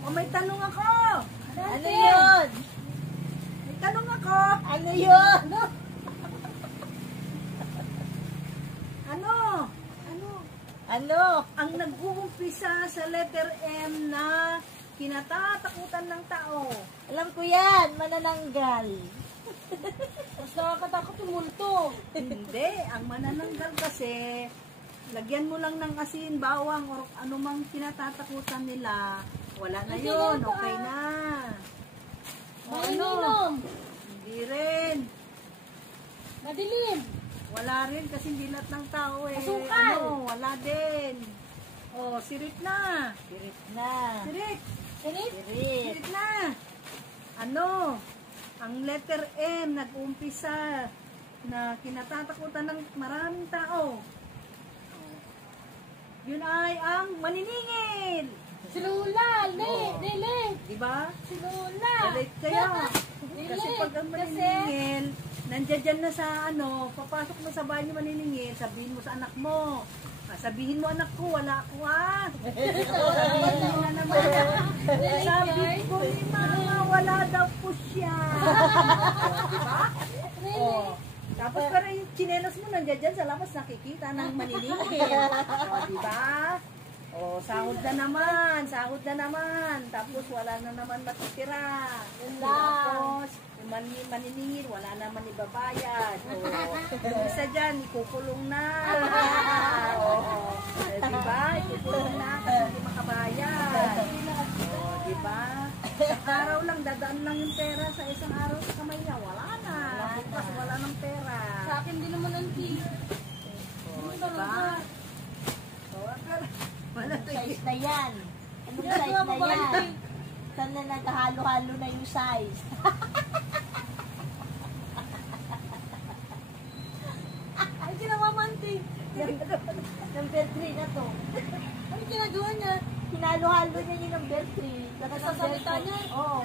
O may tanong ako. Ano yun? May tanong ako. Ano yun? Ano? Ano? Ang nag-uumpisa sa letter M na kinatatakutan ng tao. Alam ko yan, manananggal. Mas nakakatakot yung multo. Hindi. Ang manananggal kasi, lagyan mo lang ng asin, bawang, o anumang kinatatakutan nila. Wala na yun. Okay na. O ano? Mainom. Hindi rin. Madilim. Wala rin kasi hindi lahat ng tao eh. Asukal. Ano, wala din. O, sirit na. Sirit na. Sirit. Sinit? Sirit. Sirit na. Ano? Ang letter M nag-umpisa na kinatatakutan ng maraming tao. Yun ay ang maniningil. Si Lula. Dili. Diba? Si Lula. Relate kaya. Dili. Kasi pag ang maniningil, nandiyan dyan na sa ano, papasok mo sa bahay niyo maniningil, sabihin mo sa anak mo. Sabihin mo anak ko, wala ako sabihin mo na naman. Sabi ko ni mama, wala daw po siya. Diba? Oh. Tapos pero yung chinelas mo nandiyan dyan sa labas nakikita ng maniningil. Diba? Oh, sahod na naman. Tapos wala na naman matitira. Tapos maniningil, wala naman ibabayad. Yung isa dyan, ikukulong na. Diba? Ikukulong na kasi hindi makabayad. Diba? Isang araw lang, dadaan lang yung pera sa isang araw sa kamay niya. Wala na. Bukas wala ng pera. Sa akin din naman ang Diba? Anong size na yan? Anong size na yan? Saan na naghahalo-halo na yung size? Ay, ginawa manting. Number 3 na to. Ano ginagawa niya? Hinalo-halo niya yung number 3. Nakasasalita niya? Oo.